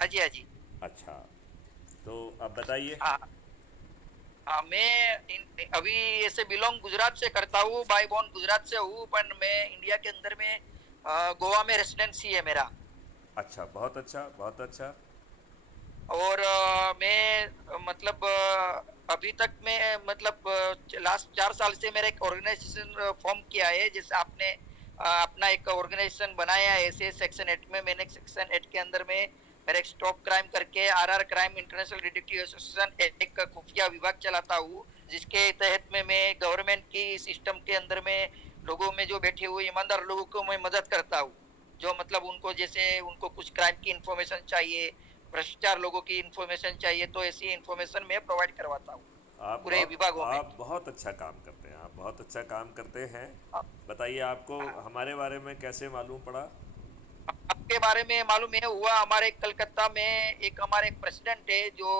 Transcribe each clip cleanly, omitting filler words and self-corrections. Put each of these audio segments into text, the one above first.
हाँ जी, हाँ जी। अच्छा, तो अब बताइए। हाँ हाँ, अभी ऐसे बिलोंग गुजरात से करता हूँ, बाय बॉर्न गुजरात से हूँ, पर मैं इंडिया के अंदर में गोवा में रेसिडेंसी है मेरा। अच्छा, बहुत अच्छा, बहुत अच्छा। और मैं मतलब अभी तक मैं मतलब लास्ट 4 साल से मेरा एक ऑर्गेनाइजेशन फॉर्म किया है, जैसे आपने अपना एक ऑर्गेनाइजेशन बनाया है ऐसे सेक्शन 8 में। मैंने सेक्शन 8 के अंदर में मेरा एक स्टॉप क्राइम करके RR crime international detective association एक खुफिया विभाग चलाता हूँ, जिसके तहत में मैं गवर्नमेंट की सिस्टम के अंदर में लोगों में जो बैठे हुए ईमानदार लोगों को मैं मदद करता हूँ। जो मतलब उनको जैसे उनको कुछ क्राइम की इंफॉर्मेशन चाहिए, भ्रष्टाचार लोगों की इंफॉर्मेशन चाहिए, तो ऐसी इंफॉर्मेशन मैं प्रोवाइड करवाता हूँ पूरे विभागों में। आप बहुत अच्छा काम करते हैं, आप बहुत अच्छा काम करते हैं। हाँ, बताइए, आपको हाँ। हमारे बारे में कैसे मालूम पड़ा? आपके बारे में मालूम है हुआ, हमारे कलकत्ता में एक हमारे प्रेसिडेंट है जो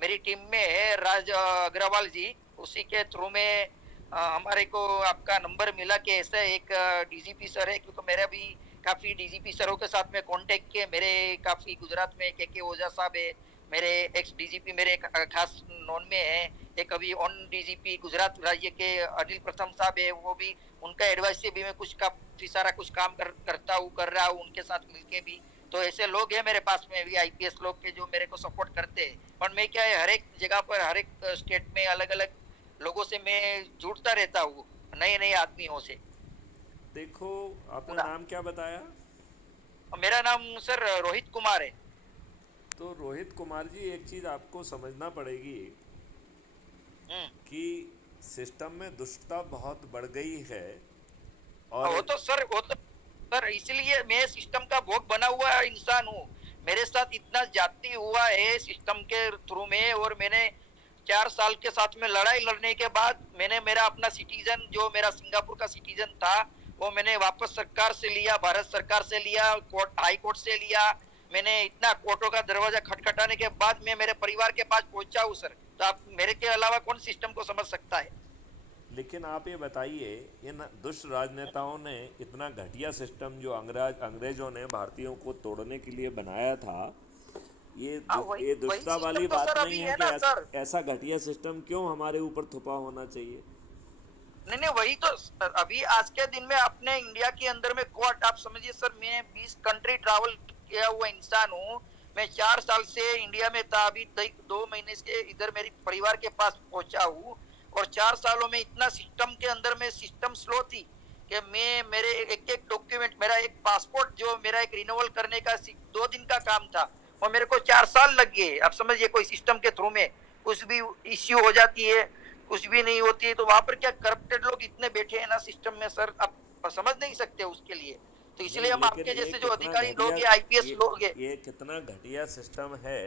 मेरी टीम में है, राज अग्रवाल जी। उसी के थ्रू में हमारे को आपका नंबर मिला कि ऐसा एक डीजीपी सर है, क्योंकि मेरा भी काफी डीजीपी सरों के साथ में कांटेक्ट किए। मेरे काफी गुजरात में के ओझा साहब है, मेरे एक्स डीजीपी मेरे खास नॉन में है। एक अभी ऑन डीजीपी गुजरात राज्य के अनिल प्रथम साहब है, वो भी उनका एडवाइस से भी मैं कुछ काफी सारा कुछ काम करता हूँ, कर रहा हूँ उनके साथ मिलके भी। तो ऐसे लोग हैं मेरे पास में भी आईपीएस लोग के जो मेरे को सपोर्ट करते हैं। और मैं क्या है, हर एक जगह पर हर एक स्टेट में अलग अलग लोगों से मैं जुड़ता रहता हूँ, नए नए आदमियों से। देखो, आपने पूरा नाम क्या बताया? मेरा नाम सर रोहित कुमार है। तो रोहित कुमार जी, एक चीज़ आपको समझना पड़ेगी हम्म। कि सिस्टम में दुष्टता बहुत बढ़ गई है। वो और तो सर, वो तो सर इसलिए मैं सिस्टम का भोग बना हुआ इंसान हूँ। मेरे साथ इतना जाति हुआ है सिस्टम के थ्रू में, और मैंने 4 साल के साथ में लड़ाई लड़ने के बाद मैंने मेरा अपना सिटीजन, जो मेरा सिंगापुर का सिटीजन था, वो मैंने वापस सरकार से लिया, भारत सरकार से लिया, कोर्ट हाई कोर्ट से लिया। मैंने इतना कोर्टों का दरवाजा खटखटाने के बाद मैं मेरे परिवार के पास पहुंचा हूँ सर। तो आप मेरे के अलावा कौन सिस्टम को समझ सकता है? लेकिन आप ये बताइए, इन दुष्ट राजनेताओं ने इतना घटिया सिस्टम जो अंग्रेजों ने भारतीयों को तोड़ने के लिए बनाया था, वही ये वही दुष्टता सिस्टम वाली तो बात सर नहीं अभी है है कि ना सर। ऐसा घटिया सिस्टम क्यों हमारे ऊपर थोपा होना चाहिए? नहीं नहीं, वही तो अभी आज के दिन में अपने इंडिया के अंदर में कोर्ट, आप समझिए सर, मैं 20 कंट्री ट्रैवल किया हुआ इंसान हूँ। मैं 4 साल से इंडिया में था, अभी 2 महीने से इधर मेरी परिवार के पास पहुंचा हूँ। और 4 सालों में इतना सिस्टम के अंदर में सिस्टम स्लो थी कि मैं मेरे एक एक डॉक्यूमेंट, मेरा एक पासपोर्ट जो मेरा एक रिन्यूअल करने का 2 दिन का काम था, वो मेरे को 4 साल लग गए। आप समझिए, कोई सिस्टम के थ्रू में कुछ भी इश्यू हो जाती है, कुछ भी नहीं होती है, तो वहां पर क्या करप्टेड लोग इतने बैठे हैं ना सिस्टम में सर, आप समझ नहीं सकते उसके लिए। तो नहीं, इसलिए हम लेकिन आपके जैसे जो अधिकारी लोग, ये आईपीएस लोग है। ये कितना घटिया सिस्टम है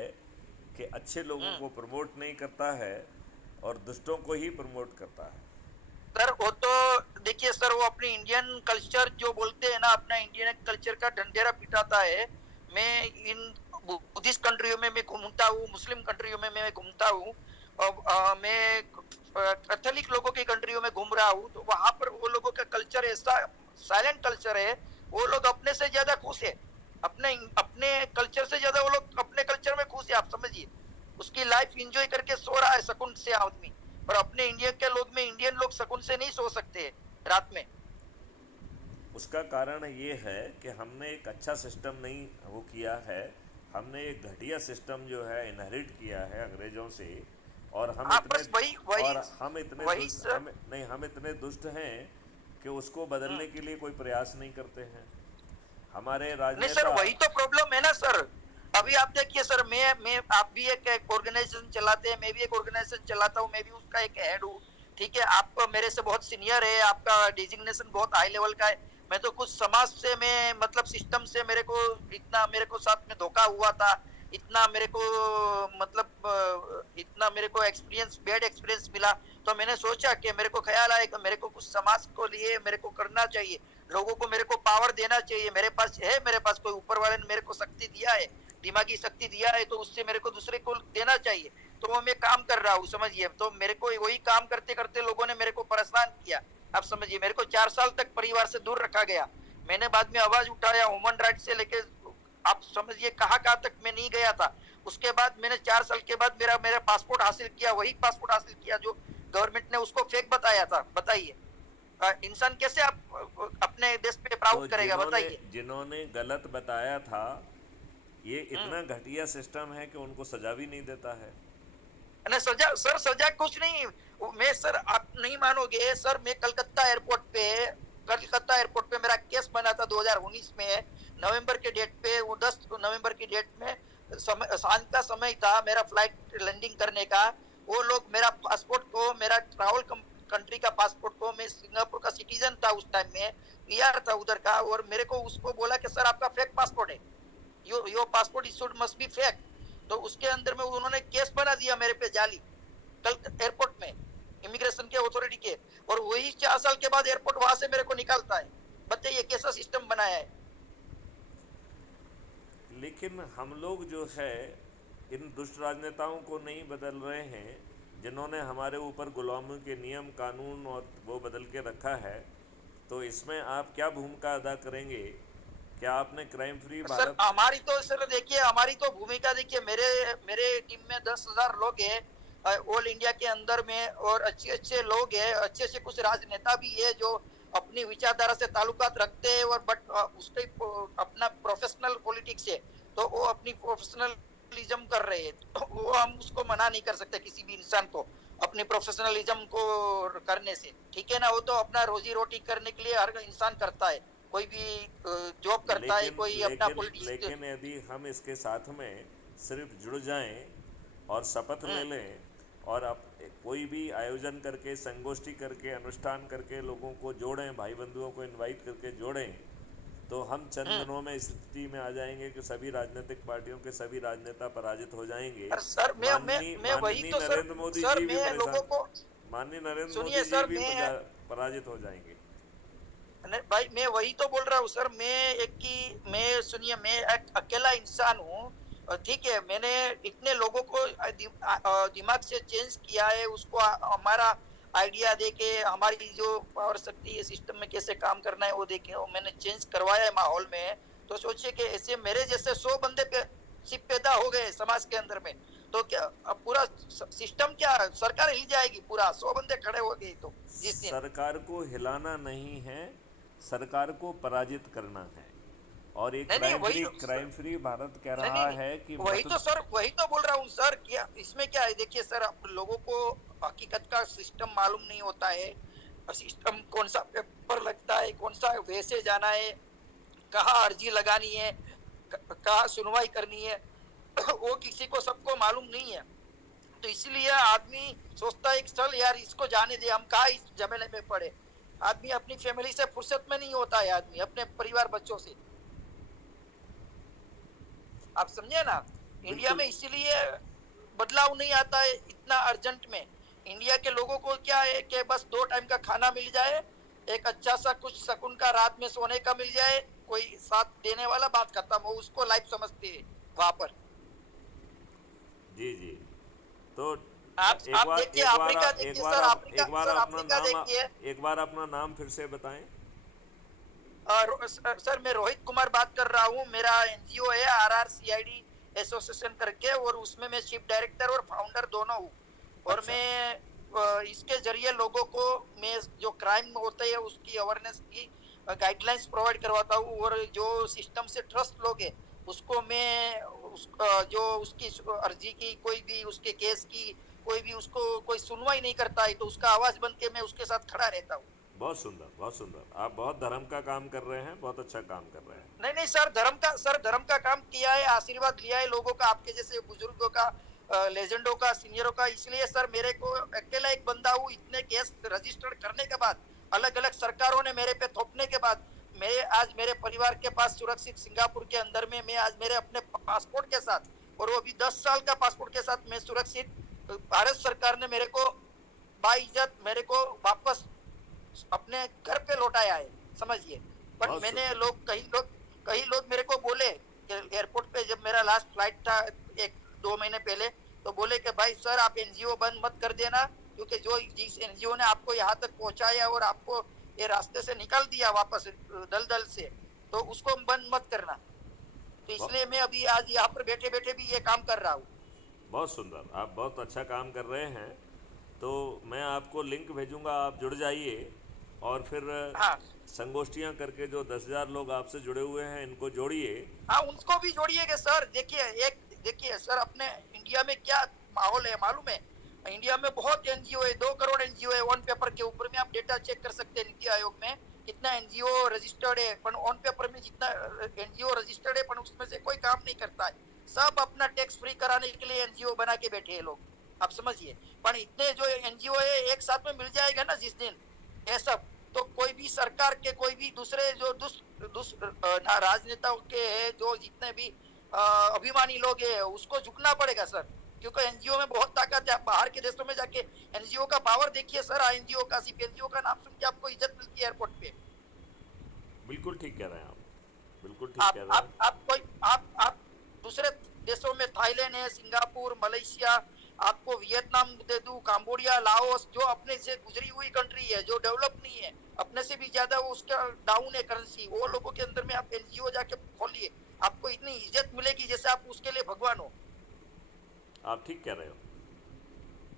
कि अच्छे लोगों को प्रमोट नहीं करता है और दुष्टों को ही प्रमोट करता है। सर वो तो देखिए सर, वो अपने इंडियन कल्चर जो बोलते हैं ना, अपना इंडियन कल्चर का ढंढेरा पिटाता है। मैं इन बुद्धिस्ट कंट्रियों में मैं घूमता हूँ, मुस्लिम कंट्रियों में मैं घूमता हूँ, और मैं कैथोलिक लोगों की कंट्रियों में घूम रहा हूँ, तो वहां पर वो लोगों का कल्चर ऐसा साइलेंट कल्चर है। वो लोग अपने से ज्यादा खुश है, अपने अपने कल्चर से ज्यादा वो लोग अपने कल्चर में खुश है, आप समझिए। उसकी लाइफ एंजॉय करके सो रहा है सुकून से आदमी। और अपने इंडिया के लोग में इंडियन लोग सुकून से नहीं सो सकते रात में। उसका कारण ये है कि हमने एक अच्छा सिस्टम नहीं वो किया है। हमने एक घटिया सिस्टम जो है इनहेरिट किया है अंग्रेज़ों से। और हम आप इतने बस वही वही और हम इतने वही दुष्ट सर। हम नहीं हम इतने दुष्ट हैं कि उसको बदलने के लिए कोई प्रयास नहीं करते हैं हमारे नहीं सर, राजनेता। वही तो प्रॉब्लम है ना सर। अभी आप देखिए सर, मैं आप भी एक ऑर्गेनाइजेशन चलाते हैं, मैं भी एक ऑर्गेनाइजेशन चलाता हूँ, मैं भी उसका एक हेड हूँ। ठीक है, आप मेरे से बहुत सीनियर है, आपका डिजिग्नेशन बहुत हाई लेवल का है। मैं तो कुछ समाज से, मैं मतलब सिस्टम से मेरे को इतना, मेरे को साथ में धोखा हुआ था, इतना मेरे को मतलब इतना मेरे को एक्सपीरियंस, बैड एक्सपीरियंस मिला। तो मैंने सोचा कि मेरे को ख्याल आया कि मेरे को कुछ समाज को लिए मेरे को करना चाहिए, लोगों को मेरे को पावर देना चाहिए। मेरे पास है, मेरे पास कोई ऊपर वाले ने मेरे को शक्ति दिया है, दिमागी शक्ति दिया है, तो उससे मेरे को दूसरे को देना चाहिए। तो वो मैं काम कर रहा हूँ, समझिए। तो मेरे को वही काम करते करते लोगों ने मेरे को परेशान किया। आप समझिए, मेरे को 4 साल तक परिवार से दूर रखा गया। मैंने बाद में आवाज उठाया, ह्यूमन राइट से लेके आप समझिए कहाँ कहाँ तक मैं नहीं गया था। उसके बाद मैंने 4 साल के बाद मेरा मेरा पासपोर्ट हासिल किया, वही पासपोर्ट हासिल किया जो गवर्नमेंट ने उसको फेक बताया था। बताइए इंसान कैसे आप अपने देश पे तो प्राउड करेगा, जिन्होंने बताइए। जिन्होंने गलत बताया था, ये हम्म। इतना घटिया सिस्टम है कि उनको सजा भी नहीं देता है। नहीं सजा सर, सजा कुछ नहीं। मैं सर, आप नहीं मानोगे सर, मैं कलकत्ता एयरपोर्ट पे मेरा केस बना था 2019 में, नवंबर के डेट पे। वो 10 नवंबर की डेट में सांझ का समय था मेरा फ्लाइट लैंडिंग करने का। वो लोग मेरा पासपोर्ट को, मेरा ट्रैवल कंट्री का पासपोर्ट को, मैं सिंगापुर का सिटीजन था उस टाइम में, पीआर था उधर का, और मेरे को उसको बोला कि सर आपका फेक पासपोर्ट है, your passport issued must be fake. तो उसके अंदर में उन्होंने केस बना दिया मेरे पे जाली, कल एयरपोर्ट में इमिग्रेशन के अथॉरिटी के। और वही 4 साल के बाद एयरपोर्ट वहां से मेरे को निकालता है। बताइए कैसा सिस्टम बनाया है। लेकिन हम लोग जो है इन दुष्ट राजनेताओं को नहीं बदल रहे हैं, जिन्होंने हमारे ऊपर गुलामी के नियम कानून और वो बदल के रखा है। तो इसमें आप क्या भूमिका अदा करेंगे? क्या आपने क्राइम फ्री सर भारत? हमारी तो सर देखिए, हमारी तो भूमिका देखिए, मेरे मेरे टीम में 10,000 लोग हैं ऑल इंडिया के अंदर में, और अच्छे अच्छे लोग हैं, अच्छे अच्छे कुछ राजनेता भी है जो अपनी विचारधारा से ताल्लुकात रखते हैं, और बट उसके अपना प्रोफेशनल पॉलिटिक्स है, तो वो अपनी प्रोफेशनलिज्म कर रहे हैं। तो वो हम उसको मना नहीं कर सकते किसी भी इंसान को अपनी प्रोफेशनलिज्म को करने से, ठीक है ना। वो तो अपना रोजी रोटी करने के लिए हर इंसान करता है, कोई भी जॉब करता है, लेकिन कोई अपना लेकिन पॉलिटिक्स। लेकिन यदि हम इसके साथ में सिर्फ जुड़ जाएं और शपथ ले लें और अब कोई भी आयोजन करके, संगोष्ठी करके, अनुष्ठान करके लोगों को जोड़ें, भाई बंधुओं को इनवाइट करके जोड़ें, तो हम चंद दिनों में इस स्थिति में आ जाएंगे कि सभी राजनीतिक पार्टियों के सभी राजनेता पराजित हो जाएंगे। सर मैं वही माननीय तो सर, नरेंद्र मोदी सर जी भी मैं लोगों परेशान, को, माननीय नरेंद्र सुनिए मोदी जी सर, भी मैं पराजित हो जाएंगे। नहीं भाई, मैं वही तो बोल रहा हूँ सर। मैं सुनिए, मैं एक अकेला इंसान हूँ, ठीक है। मैंने इतने लोगों को दिमाग से चेंज किया है, उसको हमारा आइडिया देके, हमारी जो पावर शक्ति है सिस्टम में कैसे काम करना है वो देके, वो मैंने चेंज करवाया है माहौल में। तो सोचिए कि ऐसे मेरे जैसे 100 बंदे पे सिर्फ पैदा हो गए समाज के अंदर में, तो क्या अब पूरा सिस्टम, क्या सरकार हिल जाएगी? पूरा 100 बंदे खड़े हो गए तो जिस दिन। सरकार को हिलाना नहीं है, सरकार को पराजित करना है। और एक नहीं नहीं, वही क्राइम फ्री भारत कह नहीं रहा नहीं, है कि वही तो सर, वही तो बोल रहा हूँ सर। क्या इसमें क्या है? देखिए सर, आप लोगों को हकीकत का सिस्टम मालूम नहीं होता है। सिस्टम कौन सा पेपर लगता है, कौन सा वैसे जाना है, कहाँ अर्जी लगानी है, कहाँ सुनवाई करनी है, वो किसी को सबको मालूम नहीं है। तो इसलिए आदमी सोचता है कि चल यार इसको जाने दे, हम कहाँ इस झमेले में पड़े। आदमी अपनी फैमिली से फुर्सत में नहीं होता है, आदमी अपने परिवार बच्चों से, आप समझे ना। इंडिया बिल्कुल। में इसीलिए बदलाव नहीं आता है इतना अर्जेंट में। इंडिया के लोगों को क्या है कि बस 2 टाइम का खाना मिल जाए, एक अच्छा सा कुछ सुकून का रात में सोने का मिल जाए, कोई साथ देने वाला, बात खत्म हो, उसको लाइफ समझते हैं वहां पर। जी जी। तो आप देखिए अफ्रीका, देखिए सर अफ्रीका, सर अफ्रीका देखिए। एक बार अपना नाम फिर से बताएं। सर मैं रोहित कुमार बात कर रहा हूँ। मेरा एनजीओ है RRCID एसोसिएशन करके, और उसमें मैं चीफ डायरेक्टर और फाउंडर दोनों हूँ। और अच्छा। मैं इसके जरिए लोगों को, मैं जो क्राइम होते हैं उसकी अवेयरनेस की गाइडलाइंस प्रोवाइड करवाता हूँ। और जो सिस्टम से ट्रस्ट लोग है उसको मैं जो उसकी अर्जी की, कोई भी उसके केस की, कोई भी उसको कोई सुनवाई नहीं करता है, तो उसका आवाज बन के मैं उसके साथ खड़ा रहता हूँ। बहुत सुंदर, बहुत सुंदर। आप बहुत धर्म का काम कर रहे हैं, बहुत अच्छा काम कर रहे हैं। नहीं नहीं सर, धर्म का काम किया है, आशीर्वाद लिया है लोगों का, आपके जैसे बुजुर्गों का, लेजेंडों का, सीनियरों का। इसलिए सर मेरे को अकेला एक बंदा हूँ, इतने केस रजिस्टर्ड करने के बाद, अलग अलग सरकारों ने मेरे पे थोपने के बाद, मैं आज मेरे परिवार के पास सुरक्षित सिंगापुर के अंदर में, मैं आज मेरे अपने पासपोर्ट के साथ, और वो भी 10 साल का पासपोर्ट के साथ मैं सुरक्षित, भारत सरकार ने मेरे को बाइज्जत मेरे को वापस अपने घर पे लौटाया है, समझिए। बट बहुत मैंने सुंदर। कई लोग मेरे को बोले कि एयरपोर्ट पे जब मेरा लास्ट फ्लाइट था 1-2 महीने पहले, तो बोले कि भाई सर आप एनजीओ बंद मत कर देना, क्योंकि जो जिस एनजीओ ने आपको यहाँ तक पहुँचाया और आपको ये रास्ते से निकाल दिया वापस दलदल से, तो उसको बंद मत करना। तो तो इसलिए मैं अभी आज यहाँ पर बैठे बैठे भी ये काम कर रहा हूँ। बहुत सुंदर, आप बहुत अच्छा काम कर रहे हैं। तो मैं आपको लिंक भेजूंगा, आप जुड़ जाइए और फिर हाँ संगोष्ठियां करके जो 10,000 लोग आपसे जुड़े हुए हैं इनको जोड़िए। हाँ, उनको भी जोड़िएगा सर। देखिए सर, अपने इंडिया में क्या माहौल है मालूम है? इंडिया में बहुत एनजीओ है, 2 करोड़ एनजीओ है। ऑन पेपर के ऊपर में आप डेटा चेक कर सकते हैं नीति आयोग में कितना एनजीओ रजिस्टर्ड है, पर ऑन पेपर में जितना एनजीओ रजिस्टर्ड है, पर उसमें से कोई काम नहीं करता है। सब अपना टैक्स फ्री कराने के लिए एनजीओ बना के बैठे हैं लोग, आप समझिए। पर इतने जो एनजीओ है एक साथ में मिल जाएगा ना जिस दिन ये सब, तो कोई भी सरकार के कोई भी दूसरे जो राजनेताओं के है, जो जितने भी अभिमानी लोग है, उसको झुकना पड़ेगा सर, क्योंकि एनजीओ में बहुत ताकत है। आप बाहर के देशों में जाके एनजीओ का पावर देखिए सर। एनजीओ का, सिर्फ एनजीओ का नाम सुन के आपको इज्जत मिलती है एयरपोर्ट पे। बिल्कुल ठीक कह रहे हैं आप, बिल्कुल ठीक कह रहे हैं। आप दूसरे देशों में, थाईलैंड है, सिंगापुर, मलेशिया, आपको वियतनाम दे दूं, कंबोडिया, लाओस, जो अपने से गुजरी हुई कंट्री है, जो डेवलप नहीं है, अपने से भी ज्यादा वो उसका डाउन है करेंसी, वो लोगों के अंदर में आप एनजीओ जाके खोलिए, आपको इतनी इज्जत मिलेगी जैसे आप उसके लिए भगवान हो। आप ठीक कह रहे हो।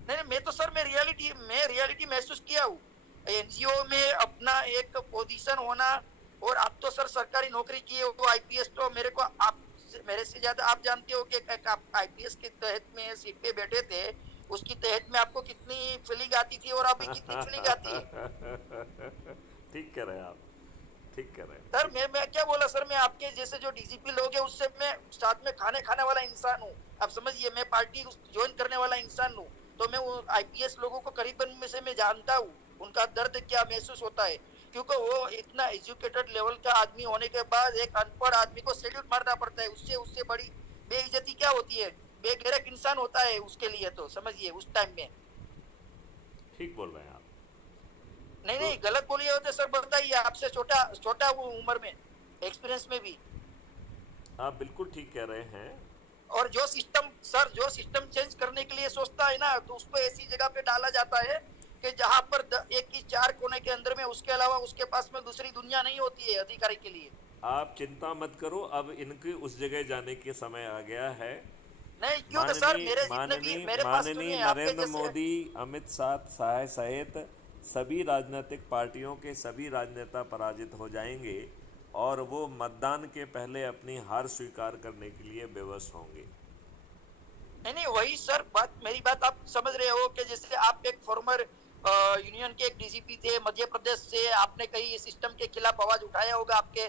नहीं, मैं तो सर मैं रियलिटी महसूस किया हूँ। एनजीओ में अपना एक पोजीशन होना, और आप तो सर सरकारी नौकरी किए हो, आईपीएस, तो मेरे से ज्यादा आप जानते हो कि आप आईपीएस के तहत में सीट पे बैठे थे, उसकी तहत में आपको कितनी फीलिंग आती थी और अभी कितनी फीलिंग आती है। ठीक कह रहे हैं आप, ठीक कह रहे हैं। सर मैं क्या बोला सर, मैं आपके जैसे जो डीजीपी लोग हैं उससे मैं साथ में खाने वाला इंसान हूँ, आप समझिए। मैं पार्टी ज्वाइन करने वाला इंसान हूँ, तो मैं वो आईपीएस लोगों को करीबन में से मैं जानता हूँ उनका दर्द क्या महसूस होता है, क्योंकि वो इतना एजुकेटेड लेवल का आदमी होने के बाद एक अनपढ़ आदमी को सैल्यूट मारना पड़ता है। उससे बड़ी बेइज्जती क्या होती है? बेगैरत इंसान होता है उसके लिए, तो समझिए उस टाइम में। ठीक बोल रहे हैं आप। नहीं गलत बोलिए होते सर, बताइए। आपसे छोटा वो उम्र में, एक्सपीरियंस में भी। आप बिल्कुल ठीक कह रहे हैं। और जो सिस्टम चेंज करने के लिए सोचता है ना, तो उसको ऐसी जगह पे डाला जाता है कि जहाँ पर एक की 4 कोने के अंदर में, उसके अलावा उसके पास में दूसरी दुनिया नहीं होती है अधिकारी के लिए। आप चिंता मत करो, अब इनके उस जगह जाने के समय आ गया है। नहीं क्यों तो सर, मेरे जितने भी मेरे पास माननीय नरेंद्र मोदी, अमित शाह सहित सभी राजनीतिक पार्टियों के सभी राजनेता पराजित हो जाएंगे और वो मतदान के पहले अपनी हार स्वीकार करने के लिए बेबस होंगे। नहीं वही सर, मेरी बात आप समझ रहे हो कि जैसे आप एक फॉर्मर यूनियन के एक डीजीपी थे मध्य प्रदेश से, आपने कहीं सिस्टम के खिलाफ आवाज उठाया होगा आपके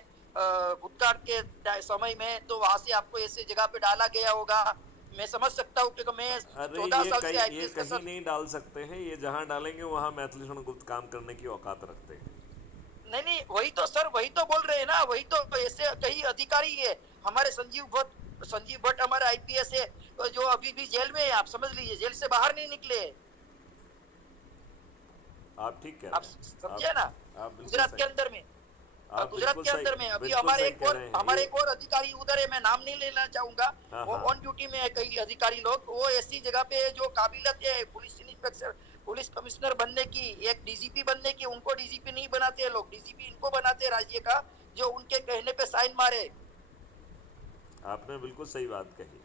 भूतकाल के समय में, तो वहां से आपको ऐसे जगह पे डाला गया होगा। मैं समझ सकता हूँ, क्योंकि मैं 14 साल से ये कहीं नहीं डाल सकते हैं, ये जहाँ डालेंगे वहाँ मैथिली गुप्त काम करने की औकात रखते हैं। नहीं वही तो सर, वही तो बोल रहे हैं ना, वही तो ऐसे कई अधिकारी है हमारे। संजीव भट्ट हमारे आईपीएस है, तो जो अभी भी जेल में है, आप समझ लीजिए जेल से बाहर नहीं निकले। आप ठीक कह रहे हैं, आप समझे ना। गुजरात के अंदर में, अभी हमारे एक और अधिकारी उधर है, मैं नाम नहीं लेना चाहूंगा, वो ऑन ड्यूटी में है कई अधिकारी लोग। वो ऐसी जगह पे जो काबिलियत है पुलिस इंस्पेक्टर, पुलिस कमिश्नर बनने की, एक डीजीपी बनने की, उनको डीजीपी नहीं बनाते हैं लोग, डीजीपी इनको बनाते हैं राज्य का, जो उनके कहने पे साइन मारे। आपने बिल्कुल सही बात कही।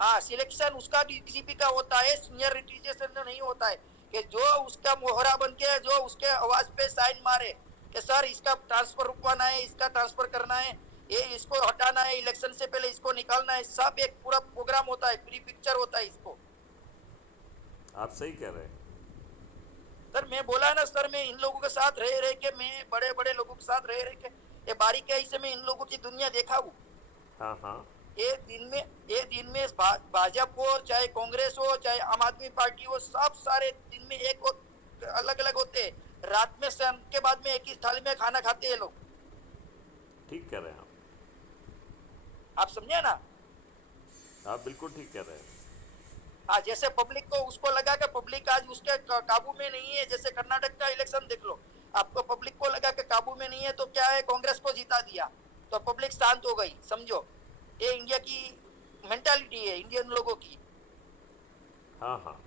हाँ, सिलेक्शन उसका डीजीपी का होता है, सीनियर रिटीजेशन नहीं होता है कि जो उसका मोहरा बन के जो उसके आवाज पे साइन मारे कि सर इसका ट्रांसफर रुकवाना है, इसका ट्रांसफर करना है, ये इसको हटाना है, इलेक्शन से पहले इसको निकालना है। सब एक पूरा प्रोग्राम होता है, प्री पिक्चर होता है इसको। आप सही कह रहे हैं सर। मैं बोला ना सर, मैं इन लोगों के साथ रह के, मैं बड़े बड़े लोगों के साथ रह के ये बारीकी से मैं इन लोगों की दुनिया देखा हूँ। हाँ। एक दिन में भाजपा हो, चाहे कांग्रेस हो, चाहे आम आदमी पार्टी हो, सब सारे दिन में एक अलग अलग होते हैं। रात में शाम के बाद में एक ही थाली में खाना खाते हैं लोग। ठीक कह रहे हैं आप समझे ना। आप बिल्कुल ठीक कह रहे हैं। हाँ, जैसे पब्लिक को उसको लगा कि पब्लिक आज उसके काबू में नहीं है, जैसे कर्नाटक का इलेक्शन देख लो, आपको पब्लिक को लगा कि काबू में नहीं है, तो क्या है, कांग्रेस को जिता दिया तो पब्लिक शांत हो गई। समझो, ये इंडिया की मेंटालिटी है, इंडियन लोगों की। हाँ।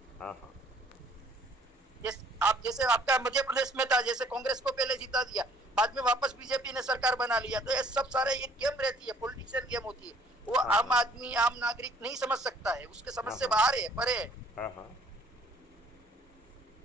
जैसे आपका मध्य प्रदेश में था, जैसे कांग्रेस को पहले जिता दिया, बाद में वापस बीजेपी ने सरकार बना लिया। तो ये सब सारे ये गेम रहती है, पॉलिटिशियन गेम होती है। वो हाँ आम हाँ आदमी, आम नागरिक नहीं समझ सकता है, उसके समझ हाँ से हाँ बाहर है, परे है। हाँ हाँ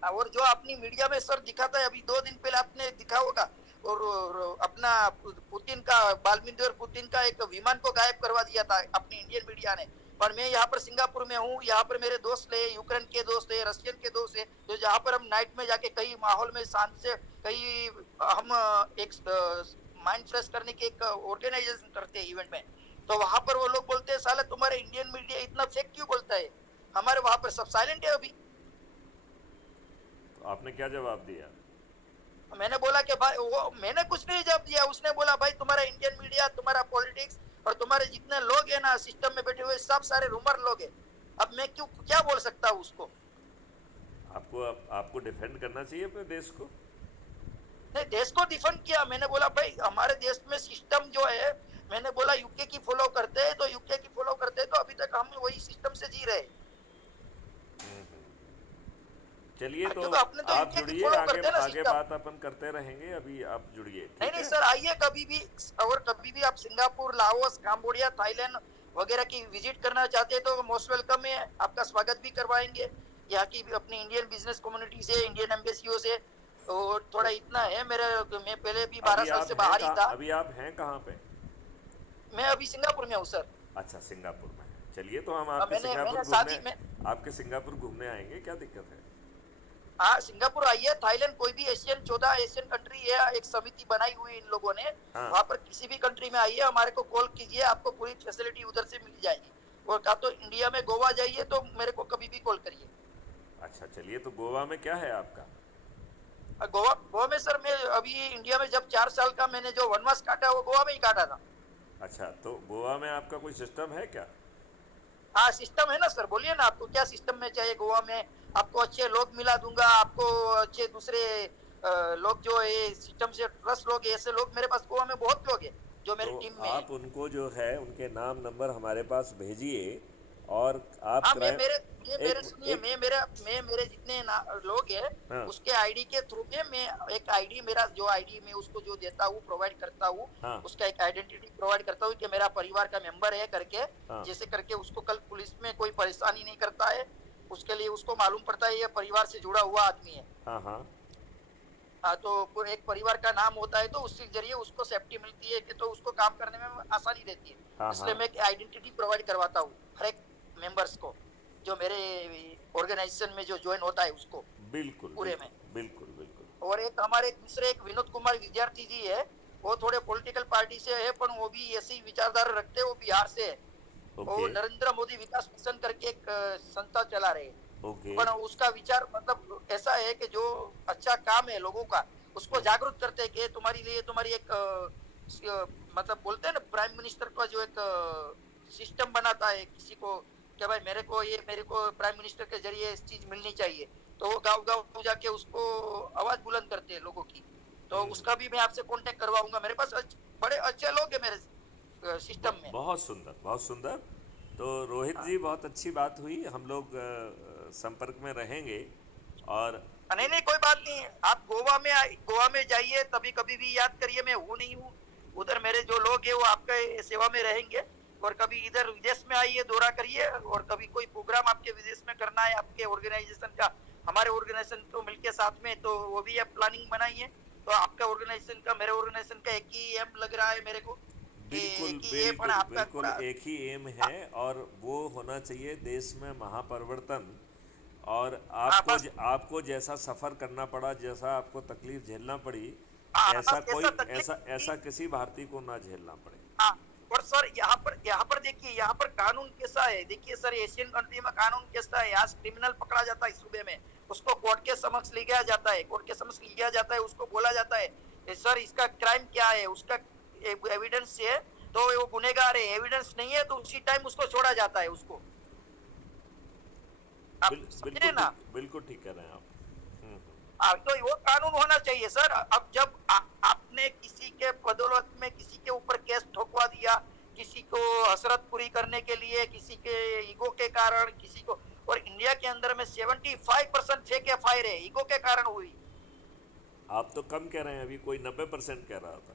और जो अपनी मीडिया में सर दिखाता है, अभी 2 दिन पहले आपने दिखा होगा, और अपना पुतिन का, व्लादिमीर पुतिन का एक विमान को गायब करवा दिया था अपनी इंडियन मीडिया ने। पर मैं यहाँ पर सिंगापुर में हूँ, यहाँ पर मेरे दोस्त है, यूक्रेन के दोस्त है, रशियन के दोस्त है, तो जहाँ पर हम नाइट में जाके कई माहौल में शांत से कई हम एक माइंड फ्रेश करने की एक ऑर्गेनाइजेशन करते हैं इवेंट में। तो वहां पर वो लोग बोलते हैं, साले तुम्हारे इंडियन मीडिया इतना फेक क्यों बोलता है, हमारे वहां पर सब साइलेंट है अभी। तो आपने क्या जवाब दिया? मैंने बोला कि भाई, वो मैंने कुछ नहीं जवाब दिया, उसने बोला भाई तुम्हारा इंडियन मीडिया, तुम्हारा पॉलिटिक्स और तुम्हारे जितने लोग हैं ना सिस्टम में बैठे हुए, सब सारे रूमर लोग हैं। अब मैं क्यों क्या बोल सकता हूँ उसको? आपको डिफेंड करना चाहिए अपने देश को। नहीं, देश को डिफेंड किया। मैंने बोला भाई हमारे देश में सिस्टम जो है, मैंने बोला यूके की फॉलो करते हैं, तो यूके की फॉलो करते हैं, तो अभी तक हम वही सिस्टम से जी रहे हैं। चलिए, तो अपने तो आप इंडिया की जुड़िए, फॉलो आगे करते हैं ना आगे सिस्टम। बात अपन करते रहेंगे, अभी आप जुड़िए, नहीं ठीक नहीं है? सर, आइए कभी भी, और कभी भी आप सिंगापुर, लाओस, कंबोडिया, थाईलैंड वगैरह की विजिट करना चाहते हैं तो मोस्ट वेलकम है, आपका स्वागत भी करवाएंगे यहाँ की अपनी इंडियन बिजनेस कम्युनिटी से, इंडियन एम्बेसियों से। और थोड़ा इतना है मेरे, मैं पहले भी 12 साल से बाहर ही था। अभी आप हैं कहाँ पे? मैं अभी सिंगापुर में हूँ सर। अच्छा, सिंगापुर में। चलिए, तो हम मैंने मैंने शादी में, आपके सिंगापुर घूमने आएंगे, क्या दिक्कत है? हाँ सिंगापुर आइए, थाईलैंड, कोई भी एशियन, 14 एशियन कंट्री है, एक समिति बनाई हुई इन लोगों ने, हाँ। वहाँ पर किसी भी कंट्री में आइए, हमारे को कॉल कीजिए, आपको पूरी फैसिलिटी उधर से मिल जाएगी। और का तो इंडिया में गोवा जाइए तो मेरे को कभी भी कॉल करिए। अच्छा, चलिए, तो गोवा में क्या है आपका? गोवा गोवा में सर, मैं अभी इंडिया में जब 4 साल का मैंने जो वनवास काटा, वो गोवा में ही काटा था। अच्छा, तो गोवा में आपका कोई सिस्टम है क्या? हाँ सिस्टम है ना सर, बोलिए ना आपको क्या सिस्टम में चाहिए। गोवा में आपको अच्छे लोग मिला दूंगा, आपको अच्छे दूसरे लोग जो है सिस्टम से ट्रस्ट लोग, ऐसे लोग मेरे पास गोवा में बहुत लोग हैं जो मेरी टीम में आप उनको जो है उनके नाम नंबर हमारे पास भेजिए, और आप हाँ एक सुनिए, मैं मेरे जितने लोग हैं, हाँ, उसके आईडी के थ्रू में मैं एक आईडी, मेरा जो आईडी मैं उसको जो देता हूँ, प्रोवाइड करता हूँ, हाँ, उसका एक आइडेंटिटी प्रोवाइड करता हूँ कि मेरा परिवार का मेंबर है करके, हाँ, जैसे करके उसको कल पुलिस में कोई परेशानी नहीं करता है, उसके लिए उसको मालूम पड़ता है ये परिवार से जुड़ा हुआ आदमी है। हाँ, हाँ, हाँ, तो एक परिवार का नाम होता है, तो उसके जरिए उसको सेफ्टी मिलती है कि तो उसको काम करने में आसानी रहती है। हाँ, इसलिए हाँ, मैं आइडेंटिटी प्रोवाइड करवाता हूँ हर एक मेंबर्स को, जो मेरे ऑर्गेनाइजेशन में जो ज्वाइन होता है उसको, बिल्कुल पूरे में। बिल्कुल बिल्कुल। और एक हमारे दूसरे एक विनोद कुमार विद्यार्थी जी है, वो थोड़े पॉलिटिकल पार्टी से है, पर वो भी ऐसी विचारधारा रखते हैं, वो बिहार से है। वो नरेंद्र मोदी विकास मिशन करके एक संस्था चला रहे हैं। पर उसका विचार मतलब ऐसा है कि जो अच्छा काम है लोगों का, उसको जागरूक करते हैं कि तुम्हारी लिए तुम्हारी एक मतलब बोलते हैं ना, प्राइम मिनिस्टर का जो एक सिस्टम बनाता है किसी को कि भाई मेरे को प्राइम मिनिस्टर के जरिए इस चीज मिलनी चाहिए, तो वो गाँव गाँव जाके उसको आवाज बुलंद करते हैं लोगों की। तो उसका भी मैं आपसे कांटेक्ट करवाऊंगा, मेरे पास बड़े अच्छे लोग हैं मेरे सिस्टम में। बहुत सुंदर, बहुत सुंदर। तो रोहित जी, बहुत अच्छी बात हुई, हम लोग संपर्क में रहेंगे। और नहीं कोई बात नहीं, आप गोवा में जाइए, तभी कभी भी याद करिए, मैं हूँ नहीं हूँ उधर, मेरे जो लोग हैं वो आपके सेवा में रहेंगे। और कभी इधर विदेश में आइए, दौरा करिए, और कभी कोई प्रोग्राम आपके विदेश में करना है आपके ऑर्गेनाइजेशन का, हमारे ऑर्गेनाइजेशन तो मिलके साथ में, तो वो भी आप प्लानिंग बनाइए। तो आपका ऑर्गेनाइजेशन का, मेरे ऑर्गेनाइजेशन का एक ही एम लग रहा है मेरे को, बिल्कुल बिल्कुल बिल्कुल एक ही एम है, और वो होना चाहिए देश में महापरिवर्तन। और आपको जैसा सफर करना पड़ा, जैसा आपको तकलीफ झेलना पड़ी, ऐसा किसी भारतीय को ना झेलना पड़े। और सर यहाँ पर देखिए, यहाँ पर कानून कैसा है, देखिए सर, एशियन कंट्री में कानून कैसा है। आज क्रिमिनल पकड़ा जाता है सूबे में, उसको कोर्ट के समक्ष ले गया जाता है, कोर्ट के समक्ष लिया जाता है, उसको बोला जाता है सर इसका क्राइम क्या है, उसका एविडेंस है तो वो गुनहगार है, एविडेंस नहीं है तो उसी टाइम उसको छोड़ा जाता है उसको। आप समझे ना? बिल्कुल ठीक कह रहे हैं आप। तो वो कानून होना चाहिए सर। अब जब आपने किसी के बदौलत में किसी के ऊपर केस ठोकवा दिया, किसी को हसरत पूरी करने के लिए, किसी के ईगो के कारण, किसी को, और इंडिया के अंदर में 75% फेक एफआईआर है ईगो के कारण हुई। आप तो कम कह रहे हैं, अभी कोई 90% कह रहा था।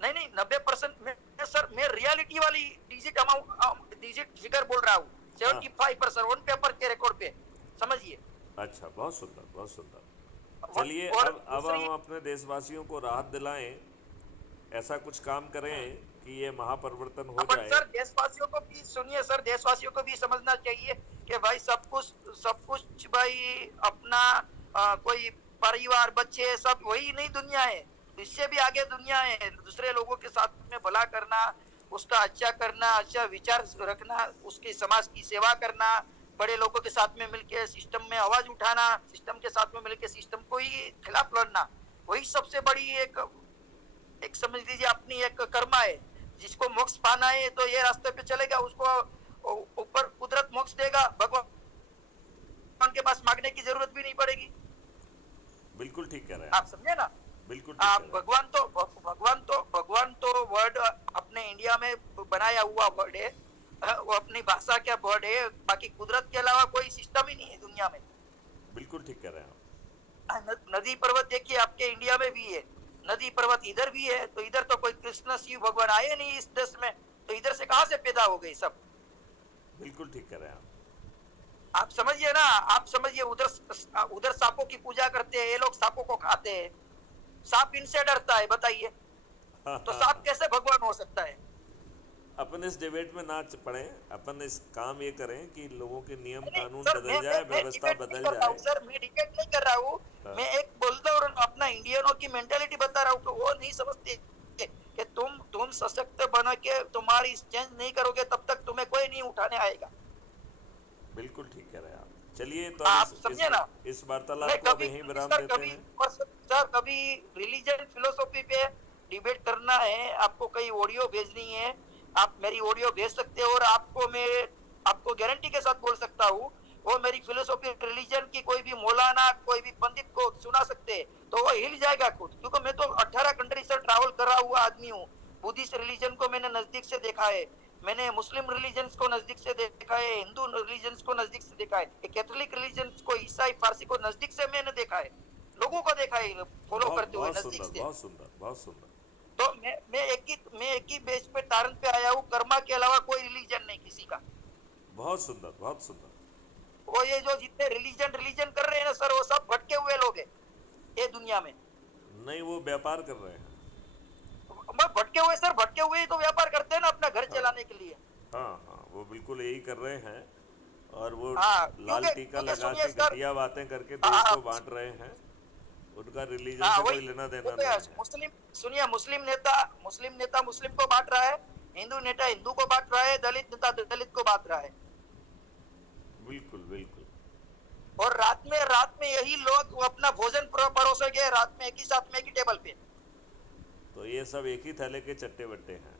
नहीं नहीं, 90% में सर मैं रियलिटी वाली डिजिट अमाउंट डिजिट फिगर बोल रहा हूँ। 75% ऑन पेपर के रिकॉर्ड पे, समझिए। अच्छा, बहुत सुंदर, बहुत सुंदर। चलिए, और अब हम अपने देशवासियों को राहत दिलाएं, ऐसा कुछ काम करें कि ये महापरिवर्तन हो अपन जाए। सर देशवासियों को भी सुनिए सर, देशवासियों को भी समझना चाहिए कि भाई सब कुछ भाई अपना कोई परिवार बच्चे सब वही नहीं दुनिया है, इससे भी आगे दुनिया है। दूसरे लोगों के साथ में भला करना, उसका अच्छा करना, अच्छा विचार रखना, उसके समाज की सेवा करना, बड़े लोगों के साथ में मिलकर सिस्टम में आवाज उठाना, सिस्टम के साथ में मिलकर सिस्टम को ही खिलाफ लड़ना, वही सबसे बड़ी एक समझ लीजिए अपनी एक कर्मा है। जिसको मोक्ष पाना है तो ये रास्ते पे चलेगा, उसको ऊपर कुदरत मोक्ष देगा, भगवान के पास मांगने की जरूरत भी नहीं पड़ेगी। बिल्कुल ठीक कह रहे हैं आप समझे ना। बिल्कुल आप भगवान तो वर्ड अपने इंडिया में बनाया हुआ वर्ड है, वो अपनी भाषा का वर्ड है, बाकी कुदरत के अलावा कोई सिस्टम ही नहीं है दुनिया में। बिल्कुल ठीक कह रहे हैं आप। नदी पर्वत देखिए आपके इंडिया में भी है, नदी पर्वत इधर भी है, तो इधर तो कोई कृष्ण शिव भगवान आए नहीं इस देश में, तो इधर से कहां से पैदा हो गए सब। बिल्कुल ठीक कह रहे हैं आप समझिए ना, आप समझिए। उधर सांपों की पूजा करते हैं, ये लोग सांपों को खाते हैं, सांप इनसे डरता है, बताइए। तो सांप कैसे भगवान हो सकता है। अपन इस डिबेट में ना पड़े, अपन इस काम ये करें कि लोगों के नियम कानून सर, बदल जाए, व्यवस्था बदल जाए। सर मैं डिबेट नहीं कर रहा हूँ, मैं एक बोलता हूँ अपना इंडियनों की मेंटेलिटी बता रहा हूँ। तो वो नहीं समझते कि तुम सशक्त बना के तुम्हारी चेंज नहीं करोगे तब तक तुम्हें कोई नहीं उठाने आएगा। बिल्कुल ठीक कह रहे हैं आप। चलिए, तो आप समझे ना, इस वार्तालाप को यहीं विराम देते हैं। सर कभी रिलीजन फिलोसॉफी पे डिबेट करना है, आपको कई ऑडियो भेजनी है, आप मेरी ऑडियो भेज सकते हो, और आपको गारंटी के साथ बोल सकता हूँ वो मेरी फिलोसॉफी रिलीजन की कोई भी मौलाना कोई भी पंडित को सुना सकते हैं तो वो हिल जाएगा खुद। क्योंकि मैं तो 18 कंट्री से ट्रैवल कर रहा हुआ आदमी हूँ। बुद्धिस्ट रिलीजन को मैंने नजदीक से देखा है, मैंने मुस्लिम रिलीजन को नजदीक से देखा है, हिंदू रिलीजन को नजदीक से देखा है, कैथोलिक रिलीजन को, ईसाई फारसी को नजदीक से मैंने देखा है, लोगों को देखा है फॉलो करते हुए नजदीक से। बहुत सुंदर, बहुत सुंदर। तो मैं एक ही बेस पे तारण पे आया हूँ, कर्मा के अलावा कोई रिलीजन नहीं किसी का। बहुत सुंदर, बहुत सुंदर। वो ये जो जितने रिलीजन कर रहे हैं ना सर, वो सब भटके हुए लोग हैं ये दुनिया में। नहीं, वो व्यापार कर रहे हैं। भटके हुए सर, भटके हुए ही तो व्यापार करते हैं ना अपना घर चलाने के लिए। हाँ, वो बिल्कुल यही कर रहे हैं, और वो लाल टीका क्योंकि लगा के घटिया बातें करके देश को बांट रहे हैं। उनका रिलीजन से कोई लेना देना नहीं है। मुस्लिम नेता मुस्लिम को बांट रहा है, हिंदू नेता हिंदू को बांट रहा है, दलित नेता दलित को बांट रहा है। बिल्कुल बिल्कुल। और रात में यही लोग अपना भोजन परोसेंगे, रात में एक ही साथ में एक ही टेबल पे। तो ये सब एक ही थैले के चट्टे बट्टे हैं।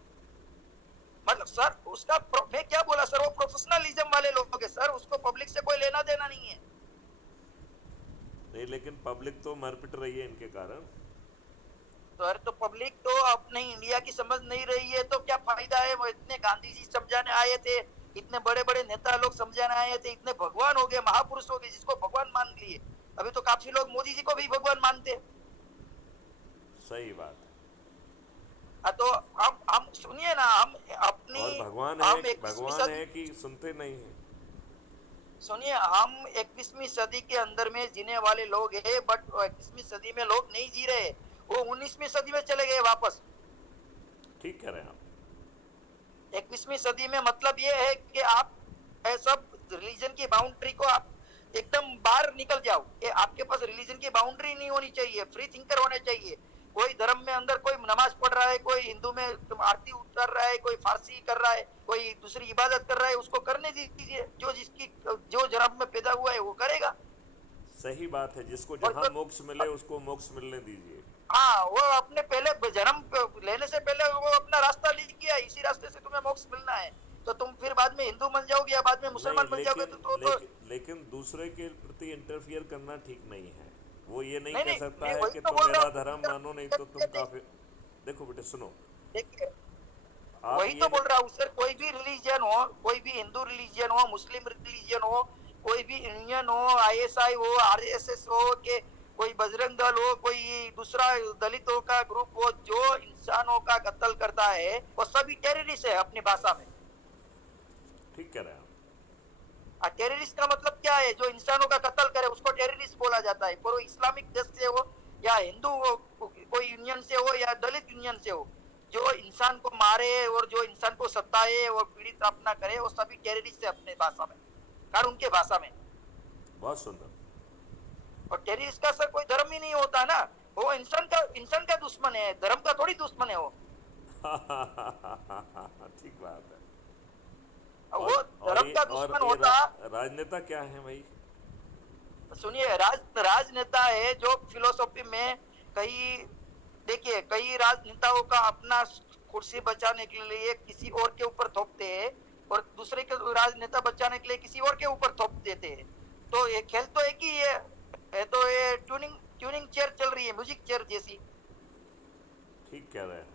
मतलब सर उसका मैं क्या बोला सर, वो प्रोफेशनलिज्म वाले लोग हैं सर, उसको पब्लिक से कोई लेना देना नहीं है। नहीं, लेकिन पब्लिक तो मर पिट रही है इनके कारण। सर तो पब्लिक तो अपने इंडिया की समझ नहीं रही है, तो क्या फायदा है। वो इतने गांधी जी समझाने आए थे, इतने बड़े बड़े नेता लोग समझाने आए थे, इतने भगवान हो गए, महापुरुष हो गए जिसको भगवान मान लिए। अभी तो काफी लोग मोदी जी को भी भगवान मानते। सही बात है। तो हम सुनिए ना, हम अपनी भगवान है कि सुनते नहीं है। सुनिए, हम 21वीं सदी के अंदर में जीने वाले लोग हैं, बट 21वीं सदी में लोग नहीं जी रहे, वो 19वीं सदी में चले गए वापस। ठीक कह रहे हैं आप। 21वीं सदी में मतलब ये है कि आप सब रिलीजन की बाउंड्री को आप एकदम बाहर निकल जाओ। ये आपके पास रिलीजन की बाउंड्री नहीं होनी चाहिए, फ्री थिंकर होने चाहिए। कोई धर्म में अंदर कोई नमाज पढ़ रहा है, कोई हिंदू में आरती उतर रहा है, कोई फारसी कर रहा है, कोई दूसरी इबादत कर रहा है, उसको करने दीजिए। जो धर्म में पैदा हुआ है वो करेगा। सही बात है, जिसको जहाँ मोक्ष मिले उसको मोक्ष मिलने दीजिए। हाँ, वो अपने पहले जन्म लेने से पहले वो अपना रास्ता लिख किया, इसी रास्ते से तुम्हें मोक्ष मिलना है, तो तुम फिर बाद में हिंदू बन जाओगे या बाद में मुसलमान बन जाओगे। लेकिन दूसरे के प्रति इंटरफियर करना ठीक नहीं है। वो ये नहीं कह सकता है कि तो तुम मेरा धर्म मानो, नहीं तो तुम काफिर। देखो बेटे सुनो, देखिए वही तो बोल रहा हूँ सर, कोई भी रिलीजन हो, कोई भी हिंदू रिलीजन हो, मुस्लिम रिलीजन हो, कोई भी इंडियन हो, ISI हो, RSS हो, के कोई बजरंग दल हो, कोई दूसरा दलितों का ग्रुप हो, जो इंसानों का कत्ल करता है वो सभी टेररिस्ट है अपनी भाषा में। ठीक कह रहे हैं टेररिस्ट का मतलब क्या है? जो इंसानों का कत्ल करे उसको टेररिस्ट बोला जाता है। पर वो इस्लामिक देश से हो या हिंदू हो, कोई यूनियन से हो या दलित यूनियन से हो, जो इंसान को मारे और जो इंसान को सताए और पीड़ित अपना करे, वो सभी टेररिस्ट है अपने भाषा में, कारण उनके भाषा में। आप। बहुत सुंदर। और टेररिस्ट का सर कोई धर्म ही नहीं होता ना, वो इंसान का दुश्मन है, धर्म का थोड़ी दुश्मन है वो। ठीक बात है। वो धर्म का दुश्मन होता। राजनेता क्या है भाई? सुनिए, राजनेता है जो फिलोसॉफी में देखिए कई राजनेताओं का अपना कुर्सी बचाने के लिए किसी और के ऊपर थोपते हैं और दूसरे के राजनेता बचाने के लिए किसी और के ऊपर थोप देते हैं। तो ये खेल तो एक ही है, तो ये ट्यूनिंग चेयर चल रही है, म्यूजिक चेयर जैसी। ठीक कह रहे हैं।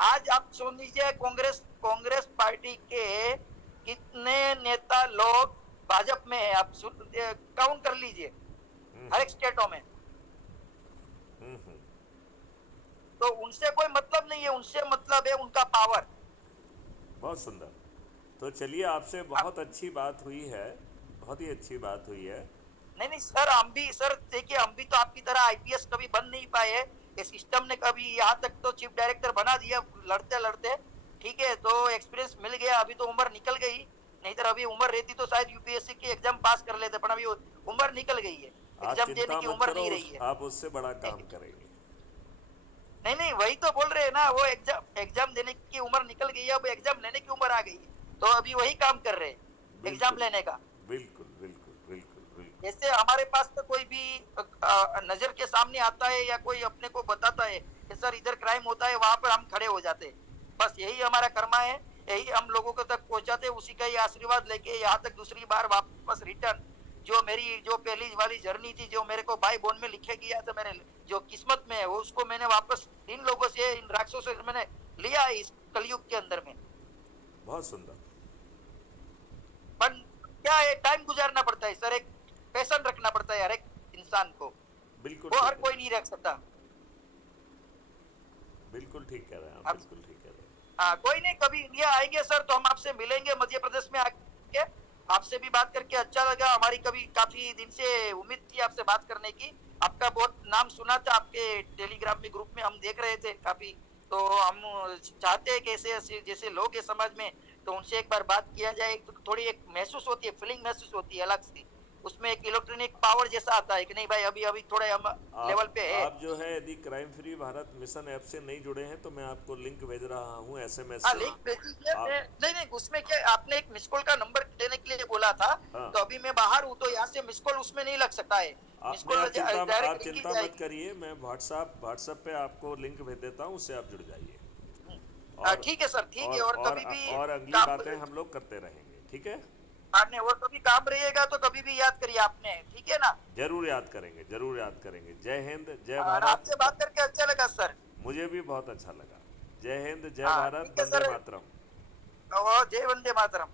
आज आप सुन लीजिए, कांग्रेस पार्टी के कितने नेता लोग भाजपा में है, आप काउंट कर लीजिए हर एक स्टेटों में। तो उनसे कोई मतलब नहीं है, उनसे मतलब है उनका पावर। बहुत सुंदर। तो चलिए, आपसे बहुत अच्छी बात हुई है, बहुत ही अच्छी बात हुई है। नहीं सर, हम भी सर देखिए, हम भी तो आपकी तरह आईपीएस कभी बन नहीं पाए। इस सिस्टम ने कभी यहाँ तक तो चीफ डायरेक्टर बना दिया लड़ते लड़ते, ठीक है, तो एक्सपीरियंस मिल गया। अभी तो उम्र निकल गई, नहीं तो अभी उम्र रहती तो शायद यूपीएससी की एग्जाम पास कर लेते, पर अभी उम्र निकल गई है, एग्जाम देने की उम्र नहीं रही है। आप उससे बड़ा काम करेंगे। नहीं, वही तो बोल रहे हैं ना, वो एग्जाम देने की उम्र निकल गई है, अब एग्जाम लेने की उम्र आ गई है, तो अभी वही काम कर रहे हैं, एग्जाम लेने का। बिल्कुल बिल्कुल बिल्कुल बिल्कुल। जैसे हमारे पास तो कोई भी नजर के सामने आता है या कोई अपने को बताता है कि सर इधर क्राइम होता है, वहां पर हम खड़े हो जाते हैं। बस यही हमारा कर्मा है, यही हम लोगों को तक पहुंचाते, उसी का ही आशीर्वाद लेके यहाँ तक दूसरी बार वापस रिटर्न। जो मेरी जो पहली वाली जर्नी थी, जो मेरे को बाई बोन में लिखे गया था, मेरे जो किस्मत में है, वो उसको मैंने वापस इन लोगों से, इन राक्षसों से मैंने लिया इस कलयुग के अंदर में। बहुत सुंदर। पर क्या है, टाइम गुजारना पड़ता है सर, एक पैशन रखना पड़ता है हर एक इंसान को। बिल्कुल, वो हर कोई नहीं रख सकता। बिल्कुल ठीक कह रहे हैं आप, बिल्कुल ठीक कह रहे हैं। हाँ, कोई नहीं, कभी इंडिया आएंगे सर तो हम आपसे मिलेंगे, मध्य प्रदेश में आके आपसे भी बात करके अच्छा लगा। हमारी काफी दिन से उम्मीद थी आपसे बात करने की, आपका बहुत नाम सुना था, आपके टेलीग्राम में ग्रुप में हम देख रहे थे काफी, तो हम चाहते हैं कि ऐसे जैसे लोग हैं समाज में, तो उनसे एक बार बात किया जाए, तो थोड़ी एक महसूस होती है, फीलिंग महसूस होती है अलग सी, उसमें एक इलेक्ट्रॉनिक पावर जैसा आता है कि नहीं भाई अभी थोड़े हम लेवल पे है। आप जो है यदि crime free Bharat mission app से नहीं जुड़े हैं तो मैं आपको लिंक भेज रहा हूँ SMS से। लिंक भेज दीजिए। नहीं, उसमें क्या, आपने एक मिस कॉल का नंबर देने के लिए बोला था, तो अभी मैं बाहर हूँ, तो यहाँ से मिस कॉल उसमें नहीं लग सकता है। आप चिंता मत करिए, मैं व्हाट्सएप पे आपको लिंक भेज देता हूँ, उससे आप जुड़ जाइए। ठीक है सर, ठीक है। और कभी भी और अगली बातें हम लोग करते रहेंगे, ठीक है? आपने और कभी काम रहेगा तो कभी भी याद करिए आपने, ठीक है ना? जरूर याद करेंगे, जरूर याद करेंगे। जय हिंद, जय भारत। आपसे बात करके अच्छा लगा सर। मुझे भी बहुत अच्छा लगा। जय हिंद, जय भारत, वंदे मातरम। जय वंदे मातरम।